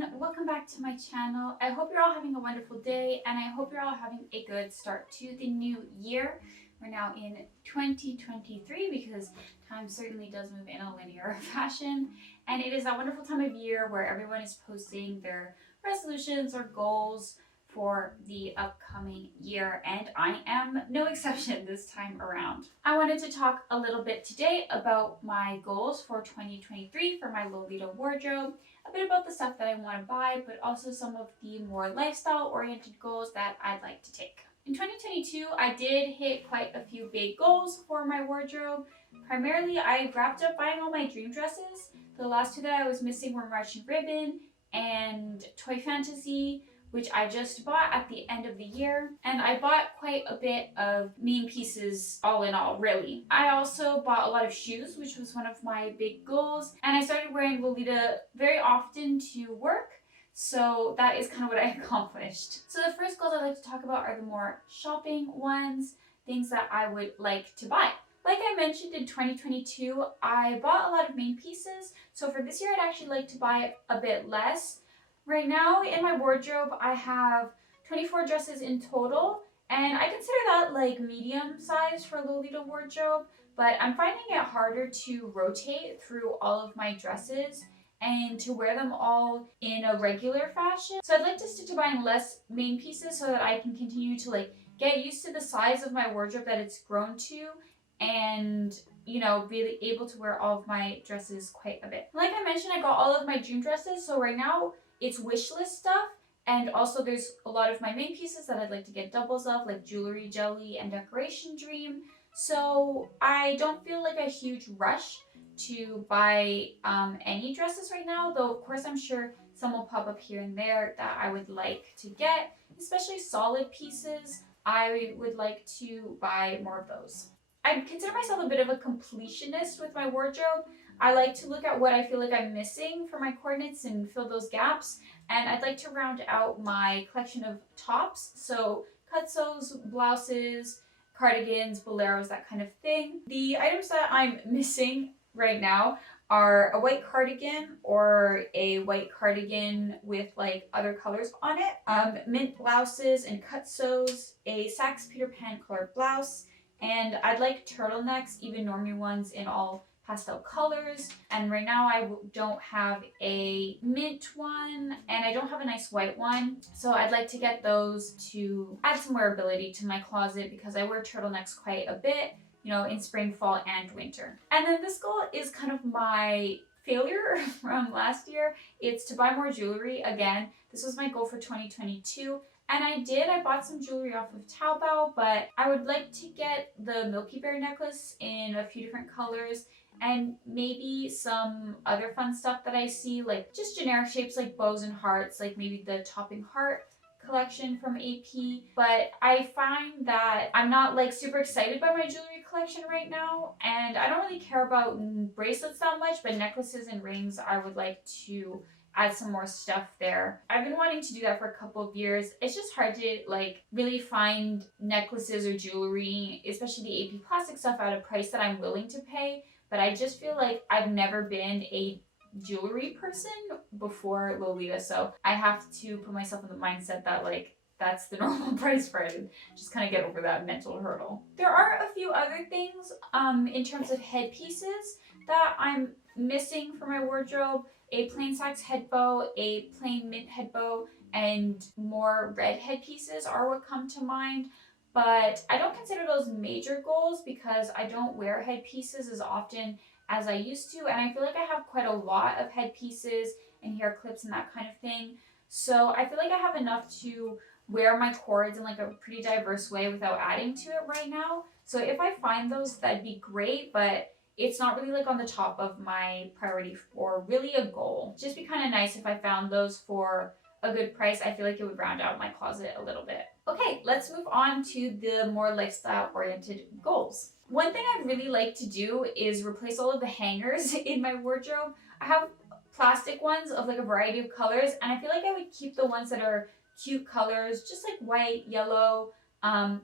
everyone, welcome back to my channel. I hope you're all having a wonderful day and I hope you're all having a good start to the new year. We're now in 2023 because time certainly does move in a linear fashion, and it is that wonderful time of year where everyone is posting their resolutions or goals for the upcoming year, and I am no exception this time around. I wanted to talk a little bit today about my goals for 2023 for my Lolita wardrobe, a bit about the stuff that I want to buy, but also some of the more lifestyle oriented goals that I'd like to take. In 2022, I did hit quite a few big goals for my wardrobe. Primarily, I wrapped up buying all my dream dresses. The last two that I was missing were Marching Ribbon and Toy Fantasy, which I just bought at the end of the year. And I bought quite a bit of main pieces all in all, really. I also bought a lot of shoes, which was one of my big goals. And I started wearing Lolita very often to work. So that is kind of what I accomplished. So the first goals I'd like to talk about are the more shopping ones, things that I would like to buy. Like I mentioned, in 2022, I bought a lot of main pieces. So for this year, I'd actually like to buy a bit less. Right now in my wardrobe, I have 24 dresses in total, and I consider that like medium size for a Lolita wardrobe, but I'm finding it harder to rotate through all of my dresses and to wear them all in a regular fashion. So I'd like to stick to buying less main pieces so that I can continue to like get used to the size of my wardrobe that it's grown to, and be able to wear all of my dresses quite a bit. Like I mentioned, I got all of my dream dresses, so right now it's wish list stuff, and also there's a lot of my main pieces that I'd like to get doubles of, like Jewelry Jelly and Decoration Dream. So I don't feel like a huge rush to buy any dresses right now, though of course I'm sure some will pop up here and there that I would like to get, especially solid pieces. I would like to buy more of those. I consider myself a bit of a completionist with my wardrobe. I like to look at what I feel like I'm missing for my coordinates and fill those gaps. And I'd like to round out my collection of tops. So cutsews, blouses, cardigans, boleros, that kind of thing. The items that I'm missing right now are a white cardigan or a white cardigan with like other colors on it, mint blouses and cutsews, a Saks Peter Pan colored blouse, and I'd like turtlenecks, even normie ones, in all pastel colors. And right now I don't have a mint one and I don't have a nice white one. So I'd like to get those to add some wearability to my closet because I wear turtlenecks quite a bit, in spring, fall, and winter. And then this goal is kind of my failure from last year. It's to buy more jewelry. Again, this was my goal for 2022. And I bought some jewelry off of Taobao, but I would like to get the Milky Bear necklace in a few different colors and maybe some other fun stuff that I see, like just generic shapes like bows and hearts, like maybe the Topping Heart collection from AP. But I find that I'm not like super excited by my jewelry collection right now, and I don't really care about bracelets that much, but necklaces and rings I would like to add some more stuff there. I've been wanting to do that for a couple of years. It's just hard to like really find necklaces or jewelry, especially the AP plastic stuff, at a price that I'm willing to pay. But I just feel like I've never been a jewelry person before Lolita, so I have to put myself in the mindset that like that's the normal price for it and just kind of get over that mental hurdle. There are a few other things in terms of headpieces that I'm missing for my wardrobe. A plain Saks head bow, a plain mint head bow, and more red headpieces are what come to mind. But I don't consider those major goals because I don't wear headpieces as often as I used to, and I feel like I have quite a lot of headpieces and hair clips and that kind of thing. So I feel like I have enough to wear my cords in like a pretty diverse way without adding to it right now. So if I find those, that'd be great, but it's not really like on the top of my priority or really a goal. Just be kind of nice if I found those for a good price. I feel like it would round out my closet a little bit. Okay, let's move on to the more lifestyle oriented goals. One thing I'd really like to do is replace all of the hangers in my wardrobe. I have plastic ones of like a variety of colors, and I feel like I would keep the ones that are cute colors, just like white, yellow,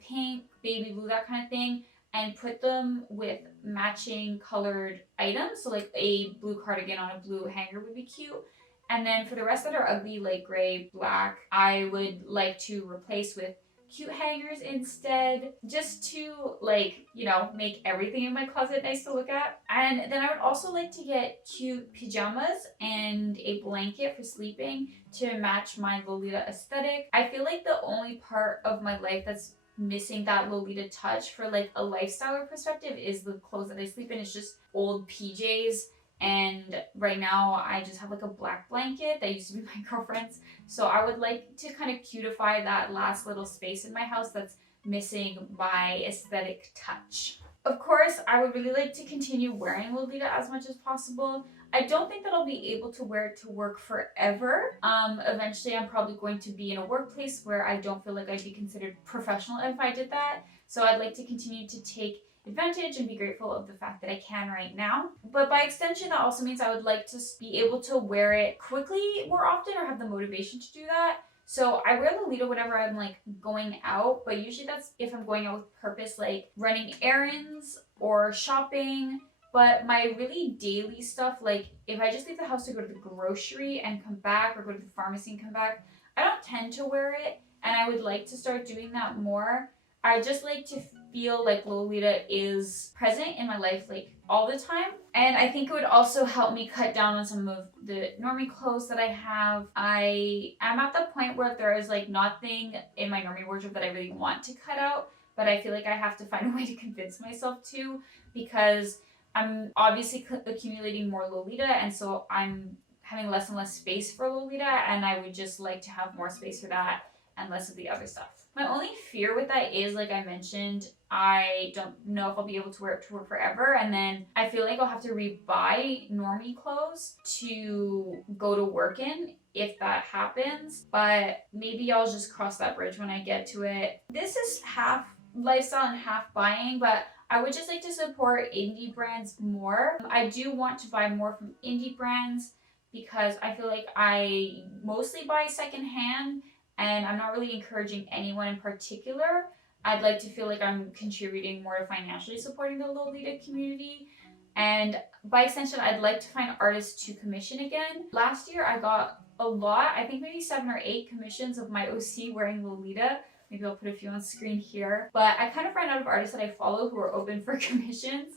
pink, baby blue, that kind of thing, and put them with matching colored items. So like a blue cardigan on a blue hanger would be cute. And then for the rest that are ugly, like gray, black, I would like to replace with cute hangers instead, just to like, you know, make everything in my closet nice to look at. And then I would also like to get cute pajamas and a blanket for sleeping to match my Lolita aesthetic. I feel like the only part of my life that's missing that Lolita touch for like a lifestyle perspective is the clothes that I sleep in. It's just old PJs, and right now I just have like a black blanket that used to be my girlfriend's. So I would like to kind of cutify that last little space in my house that's missing my aesthetic touch. Of course, I would really like to continue wearing Lolita as much as possible. I don't think that I'll be able to wear it to work forever. Eventually, I'm probably going to be in a workplace where I don't feel like I'd be considered professional if I did that. So I'd like to continue to take advantage and be grateful of the fact that I can right now. But by extension, that also means I would like to be able to wear it quickly more often or have the motivation to do that. So I wear Lolita whenever I'm like going out, but usually that's if I'm going out with purpose, like running errands or shopping. But my really daily stuff, like if I just leave the house to go to the grocery and come back, or go to the pharmacy and come back, I don't tend to wear it, and I would like to start doing that more. I just like to feel like Lolita is present in my life like all the time. And I think it would also help me cut down on some of the normie clothes that I have. I am at the point where there is like nothing in my normie wardrobe that I really want to cut out, but I feel like I have to find a way to convince myself to, because I'm obviously accumulating more Lolita, and so I'm having less and less space for Lolita, and I would just like to have more space for that and less of the other stuff. My only fear with that is, like I mentioned, I don't know if I'll be able to wear it to work forever, and then I feel like I'll have to rebuy normie clothes to go to work in if that happens. But maybe I'll just cross that bridge when I get to it. This is half lifestyle and half buying, but I would just like to support indie brands more. I do want to buy more from indie brands because I feel like I mostly buy secondhand, and I'm not really encouraging anyone in particular. I'd like to feel like I'm contributing more to financially supporting the Lolita community. And by extension, I'd like to find artists to commission again. Last year, I got a lot, I think maybe 7 or 8 commissions of my OC wearing Lolita. Maybe I'll put a few on screen here. But I kind of ran out of artists that I follow who are open for commissions.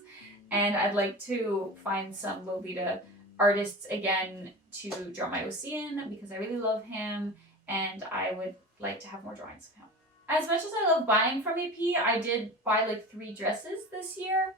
And I'd like to find some Lolita artists again to draw my OC in, because I really love him and I would like to have more drawings of him. As much as I love buying from AP, I did buy like 3 dresses this year,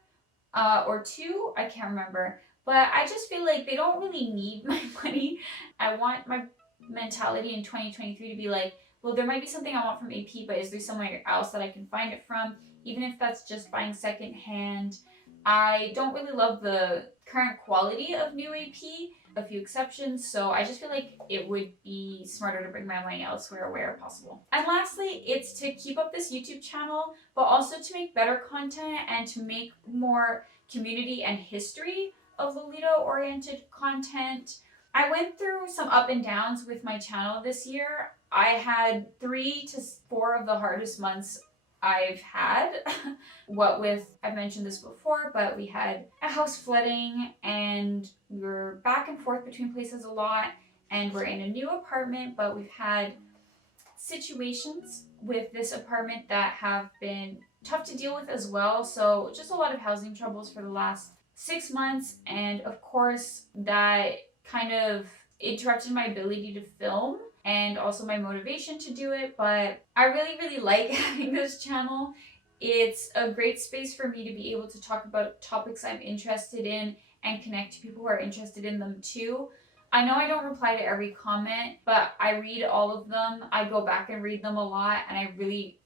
or 2, I can't remember. But I just feel like they don't really need my money. I want my mentality in 2023 to be like, well, there might be something I want from AP, but is there somewhere else that I can find it from? Even if that's just buying secondhand. I don't really love the current quality of new AP, a few exceptions, so I just feel like it would be smarter to bring my money elsewhere where possible. And lastly, it's to keep up this YouTube channel, but also to make better content and to make more community and history of Lolita-oriented content. I went through some up and downs with my channel this year. I had 3 to 4 of the hardest months I've had. What with, I've mentioned this before, but we had a house flooding and we were back and forth between places a lot, and we're in a new apartment, but we've had situations with this apartment that have been tough to deal with as well. So just a lot of housing troubles for the last 6 months, and of course that kind of interrupted my ability to film and also my motivation to do it. But I really like having this channel. It's a great space for me to be able to talk about topics I'm interested in and connect to people who are interested in them too. I know I don't reply to every comment, but I read all of them. I go back and read them a lot, and I really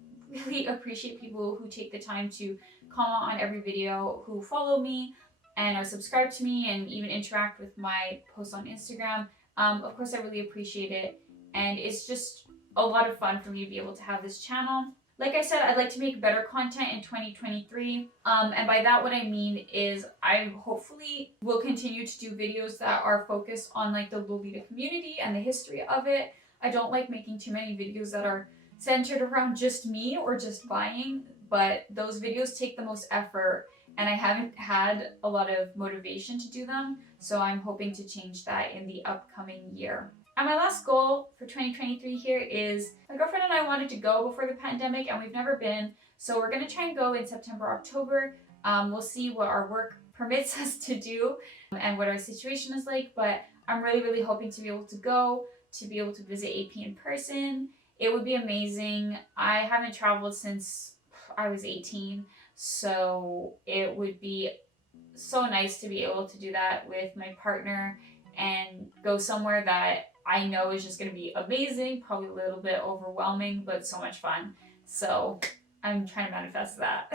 appreciate people who take the time to comment on every video, who follow me and are subscribed to me and even interact with my posts on Instagram. Of course, I really appreciate it, and it's just a lot of fun for me to be able to have this channel. Like I said, I'd like to make better content in 2023, and by that what I mean is I hopefully will continue to do videos that are focused on like the Lolita community and the history of it. I don't like making too many videos that are centered around just me or just buying, but those videos take the most effort and I haven't had a lot of motivation to do them. So I'm hoping to change that in the upcoming year. And my last goal for 2023 here is my girlfriend and I wanted to go before the pandemic, and we've never been. So we're going to try and go in September, October. We'll see what our work permits us to do and what our situation is like. But I'm really, really hoping to be able to go, to be able to visit AP in person. It would be amazing. I haven't traveled since I was 18. So it would be so nice to be able to do that with my partner and go somewhere that I know is just going to be amazing, probably a little bit overwhelming, but so much fun. So I'm trying to manifest that.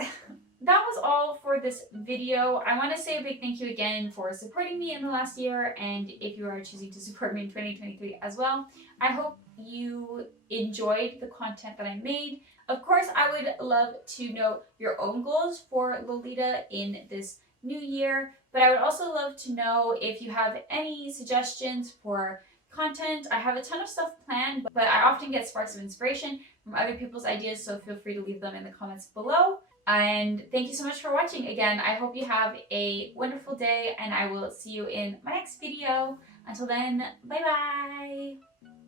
That was all for this video. I want to say a big thank you again for supporting me in the last year, and if you are choosing to support me in 2023 as well. I hope you enjoyed the content that I made. Of course, I would love to know your own goals for Lolita in this new year, but I would also love to know if you have any suggestions for content. I have a ton of stuff planned, but I often get sparks of inspiration from other people's ideas, so feel free to leave them in the comments below. And thank you so much for watching. Again, I hope you have a wonderful day, and I will see you in my next video. Until then, bye bye!